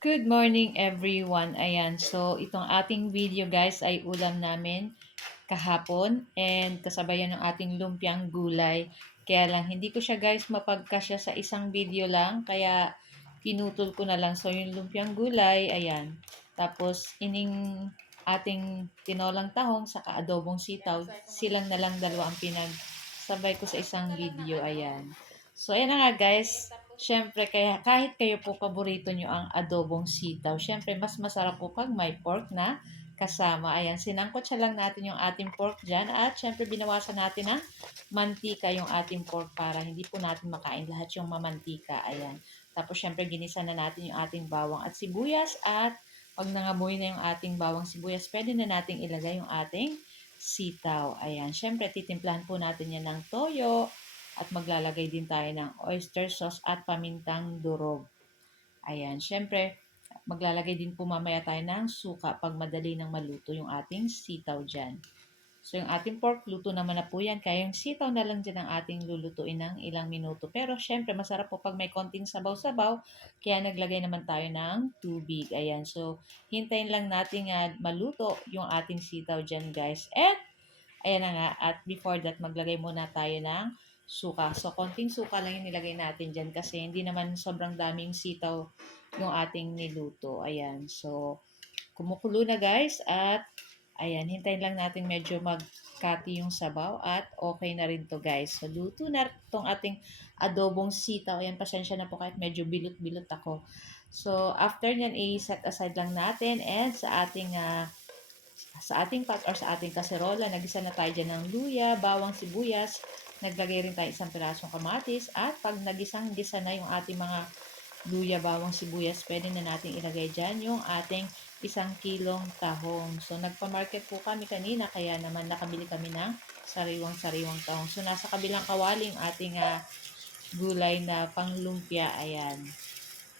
Good morning everyone. Ayan, so itong ating video guys ay ulam namin kahapon and kasabayan ng ating lumpiang gulay. Kaya lang hindi ko siya guys mapagkasya sa isang video lang kaya pinutol ko na lang. So yung lumpiang gulay, ayan. Tapos ining ating tinolang tahong sa adobong sitaw, silang na lang dalawa ang pinagsabay ko sa isang video. Ayan. So ayan na nga guys. Siyempre, kaya kahit kayo po paborito nyo ang adobong sitaw, siyempre mas masarap po pag may pork na kasama. Ayan, sinangkot siya lang natin yung ating pork dyan at syempre binawasan natin ng mantika yung ating pork para hindi po natin makain lahat yung mamantika. Ayan. Tapos syempre ginisa na natin yung ating bawang at sibuyas at pag nangamoy na yung ating bawang sibuyas, pwede na nating ilagay yung ating sitaw. Ayan, syempre titimplahan po natin yan ng toyo at maglalagay din tayo ng oyster sauce at pamintang durog. Ayan, syempre, maglalagay din po mamaya tayo ng suka pag madali nang maluto yung ating sitaw dyan. So, yung ating pork, luto naman na po yan. Kaya yung sitaw na lang dyan ang ating lulutuin ng ilang minuto. Pero, syempre, masarap po pag may konting sabaw-sabaw. Kaya naglagay naman tayo ng tubig. Ayan. So, hintayin lang natin maluto yung ating sitaw dyan, guys. And, ayan na nga. At before that, maglagay muna tayo ng suka. So, konting suka lang yung nilagay natin dyan kasi hindi naman sobrang daming sitaw yung ating niluto. Ayan. So, kumukulo na guys at ayan, hintayin lang natin medyo magkati yung sabaw at okay na rin to guys. So, luto na itong ating adobong sitaw. Ayan, pasensya na po kahit medyo bilot-bilot ako. So, after nyan, i-set aside lang natin and sa ating pot or sa ating kaserola, nagisa na tayo dyan ng luya, bawang sibuyas, naglagay rin tayo isang pirasong kamatis, at pag nagisang-gisa na yung ating mga luya, bawang sibuyas, pwede na natin ilagay dyan yung ating 1 kilong tahong. So, nagpa-market po kami kanina, kaya naman nakabili kami ng sariwang-sariwang tahong. So, nasa kabilang kawaling ating gulay na panglumpia, ayan.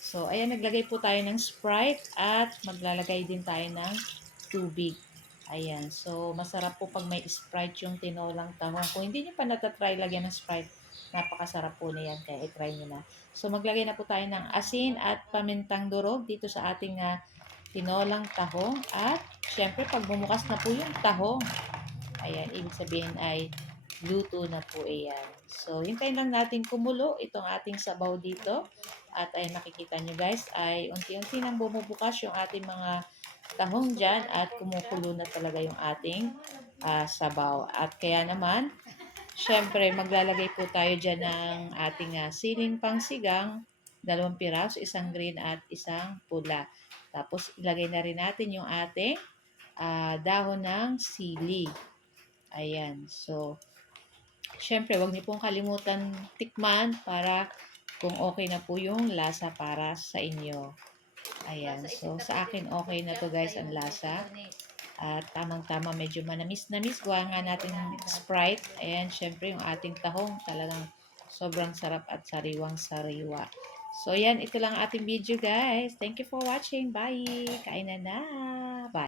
So, ayan, naglagay po tayo ng Sprite at maglalagay din tayo ng tubig. Ayan. So, masarap po pag may Sprite yung tinolang tahong. Kung hindi nyo pa natatry lagyan ng Sprite, napakasarap po na yan. Kaya itry nyo na. So, maglagay na po tayo ng asin at pamintang durog dito sa ating tinolang tahong. At, syempre, pag bumukas na po yung tahong, ayan, ibig sabihin ay luto na po iyan. So, hintayin lang natin kumulo itong ating sabaw dito. At ay makikita nyo guys, ay unti-unti nang bumubukas yung ating mga tahong dyan at kumukulo na talaga yung ating sabaw. At kaya naman, syempre maglalagay po tayo dyan ng ating siling pangsigang, 2 piraso, isang green at isang pula. Tapos ilagay na rin natin yung ating dahon ng sili. Ayan. So, syempre, wag niyo pong kalimutan tikman para kung okay na po yung lasa para sa inyo. Ayan. So, sa akin okay na to guys ang lasa. At tamang-tama medyo manamis-namis. Gawa nga natin ng Sprite. Ayan, syempre yung ating tahong talagang sobrang sarap at sariwang-sariwa. So, yan. Ito lang ating video guys. Thank you for watching. Bye! Kain na na!